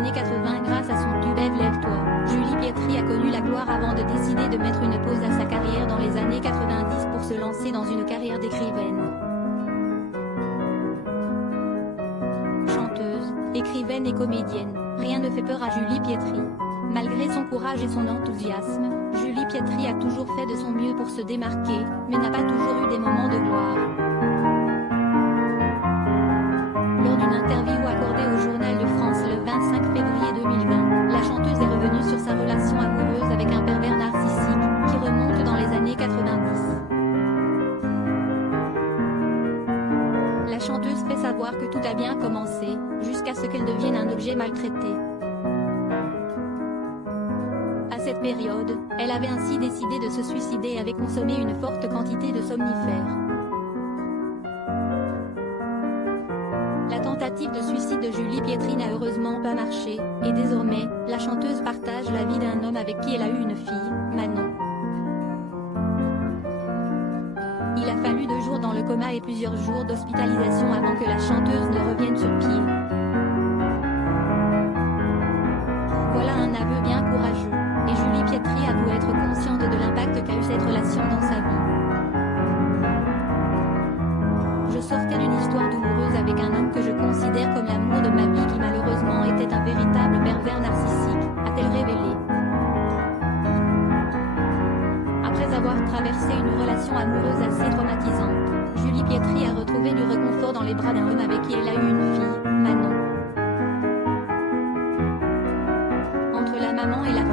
années 80 grâce à son tube Lève-toi. Julie Pietri a connu la gloire avant de décider de mettre une pause à sa carrière dans les années 90 pour se lancer dans une carrière d'écrivaine. Chanteuse, écrivaine et comédienne, rien ne fait peur à Julie Pietri. Malgré son courage et son enthousiasme, Julie Pietri a toujours fait de son mieux pour se démarquer, mais n'a pas toujours eu des moments de gloire. Lors d'une interview accordée au Journal de France le 25 février 2020, la chanteuse est revenue sur sa relation amoureuse avec un pervers narcissique, qui remonte dans les années 90. La chanteuse fait savoir que tout a bien commencé, jusqu'à ce qu'elle devienne un objet maltraité. À cette période, elle avait ainsi décidé de se suicider et avait consommé une forte quantité de somnifères. La tentative de suicide de Julie Pietri n'a heureusement pas marché, et désormais, la chanteuse partage la vie d'un homme avec qui elle a eu une fille, Manon. Il a fallu 2 jours dans le coma et plusieurs jours d'hospitalisation avant que la chanteuse ne revienne sur pied. Voilà un aveu bien courageux, et Julie Pietri avoue être consciente de l'impact qu'a eu cette relation dans sa vie. Je sortais d'une histoire douloureuse avec un homme que je considère comme l'amour de ma vie qui malheureusement était un véritable pervers narcissique, a-t-elle révélé. Après avoir traversé une relation amoureuse assez traumatisante, Julie Pietri a retrouvé du réconfort dans les bras d'un homme avec qui elle a eu une fille, Manon. Entre la maman et la